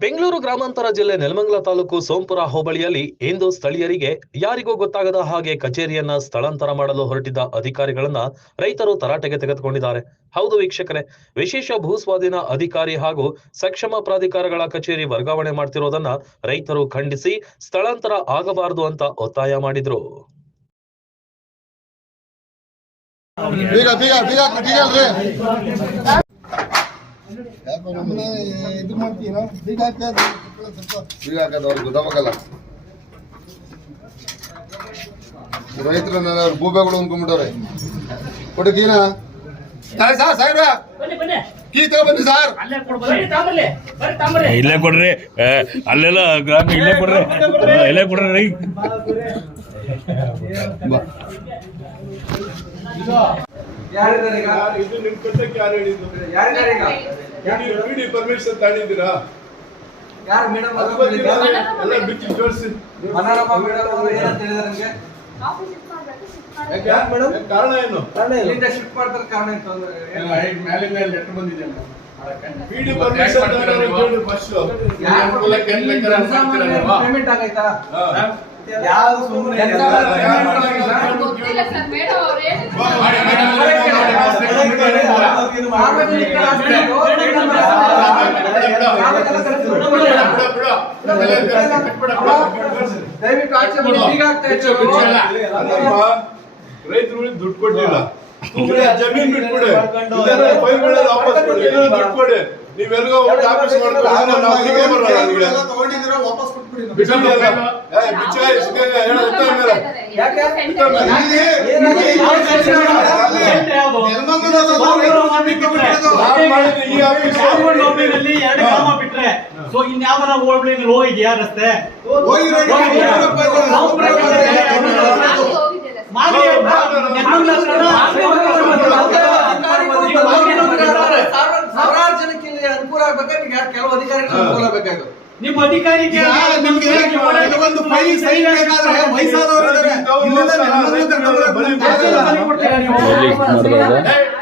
ಬೆಂಗಳೂರು ಗ್ರಾಮಾಂತರ ಜಿಲ್ಲೆ ನೆಲಮಂಗಲ ತಾಲೂಕು ಸೋಂಪುರ ಹೋಬಳಿಯಲ್ಲಿ ಇಂದು ಸ್ಥಳೀಯರಿಗೆ ಯಾರಿಗೂ ಗೊತ್ತಾಗದ ಹಾಗೆ ಕಚೇರಿಯನ್ನ ಸ್ಥಳಾಂತರ ಮಾಡಲು ಹೊರಟಿದ್ದ ಅಧಿಕಾರಿಗಳನ್ನ ರೈತರು ತರಾಟೆಗೆ ತೆಗೆದುಕೊಂಡಿದ್ದಾರೆ. ಹೌದು ವೀಕ್ಷಕರೇ, ವಿಶೇಷ ಭೂಸ್ವಾಧೀನ ಅಧಿಕಾರಿ ಹಾಗೂ ಸಕ್ಷಮ ಪ್ರಾಧಿಕಾರಗಳ ಕಚೇರಿ ವರ್ಗಾವಣೆ ಮಾಡ್ತಿರೋದನ್ನ ರೈತರು ಖಂಡಿಸಿ ಸ್ಥಳಾಂತರ ಆಗಬಾರದು ಅಂತ ಒತ್ತಾಯ ಮಾಡಿದ್ರು ಬೀಗ ಬೀಗ ಬೀಗ ಬೀಗಲ್ರಿ ಯಾಕೋ ನಮ್ಮನೆ ಇದು ಮಾಡ್ತೀನ ಬೀಗ ಹಾಕೋದು ಬೀಗ ಅವ್ರಿಗೆ ಗೊತ್ತಾಗಲ್ಲ ರೈತರು ನನ್ನ ಅವ್ರ ಅಂದ್ಕೊಂಡ್ಬಿಟ್ಟವ್ರೆ ಕೊಟ್ಟು ಕೀನ ಸರ್ ಕೀ ಸರ್. ಇಲ್ಲೇ ಕೊಡ್ರಿ. ಅಲ್ಲೆಲ್ಲ ಗ್ರಾಮ ಇಲ್ಲೇ ಕೊಡ್ರಿ. ಇಲ್ಲೇ ಕೊಡ್ರಿ ರೀ. ಇದು ನಿಮ್ ಕೊಟ್ಟಕ್ಕೆ ಯಾರು ಹೇಳಿದ್ದು ಬಿಡಿ ಪರ್ಮಿಷನ್ ತಗೊಂಡಿದ್ದೀರಾ ಯಾರು ಮೇಡಮ್ ಅದ್ರ ಬಗ್ಗೆ ಎಲ್ಲ ಬಿಚ್ಚಿ ಜೋಡಿಸಿ ಮನೋರಮ ಮೇಡಮ್ ಅವರು ಏನಂತ ಹೇಳಿದಾರೆ ನಿಮ್ಗೆ ಯಾಕೆ ಯಾಕೆ ಕಾರಣ ಏನು ಇಲ್ಲಿಂದ ಶಿಫ್ಟ್ ಮಾಡ್ತಾರೆ ಕಾರಣ ಇತ್ತು ಅಂದ್ರೆ ಬಿಡಿ ಪರ್ಮಿಷನ್ ತಗೊಂಡು ಫಸ್ಟ್ ಪೇಮೆಂಟ್ ಆಗೈತಾ ಯಾರು ಸುಮ್ಮನೆ ಗೊತ್ತಿಲ್ಲ ಸರ್ ಮೇಡಮ್ ಅವರು ಏನು ರೈತರು ದುಡ್ಡು ಕೊಟ್ಟಿಲ್ಲ ಜಮೀನ್ ಬಿಟ್ಬಿಡಿ ಇದೆಲ್ಲ ಫೈಲ್ಗಳೆಲ್ಲ ವಾಪಸ್ ಕೊಡಿ ದುಡ್ಡು ಕೊಡಿ ನೀವೆಲ್ಗೋ ಆಫೀಸ್ ಮಾಡ್ಕೊಂಡು ಆಫೀಸ್ ಸೊ ಇನ್ಯಾವ ಹೋಗ್ಲಿ ಹೋಗಿದ್ಯಾ ರಸ್ತೆ ಸಾವಿರಾರು ಜನಕ್ಕೆ ಅನುಕೂಲ ಆಗ್ಬೇಕಾದ್ರೆ ಕೆಲವು ಅಧಿಕಾರಿಗಳು ಅನುಕೂಲ ಬೇಕಾಗಿತ್ತು ನಿಮ್ಮ ಅಧಿಕಾರಿಗೆ ನಿಮ್ಗೆ ಒಂದು ಫೈಲ್ ಸೈನ್ ಬೇಕಾದ್ರೆ ವಯಸ್ಸಾದವರು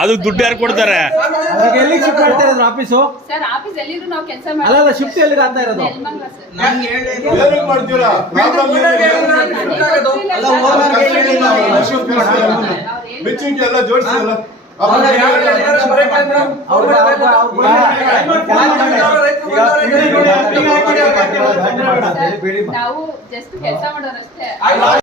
ಅದು ದುಡ್ಡು ಯಾರು ಕೊಡ್ತಾರೆ? ಎಲ್ಲಿ ಶಿಫ್ಟ್ ಮಾಡ್ತಾ ಇರೋದು ಸರ್ ಆಫೀಸ್ ಎಲ್ಲಿದ್ರು ನಾವು ಕೆಲಸ ಅಲ್ಲ ಅಲ್ಲ ಶಿಫ್ಟ್ ಎಲ್ಲಿಗೆ ಆಗ್ತಾ ಇರೋದು? ಮಿಚ್ಚಿಂಗ್ ಎಲ್ಲ ಜೋಡಿಸಿ ಅಲ್ಲ ಅವ್ರು ಯಾರು ಹೇಳಿದಾರೆ ಬರಕ್ಕೆ ಅಂದ್ರೆ? ಅವ್ರು ಸರ್, ನಾವು ಜಸ್ಟ್ ಕೆಲಸ ಮಾಡೋರಷ್ಟೇ.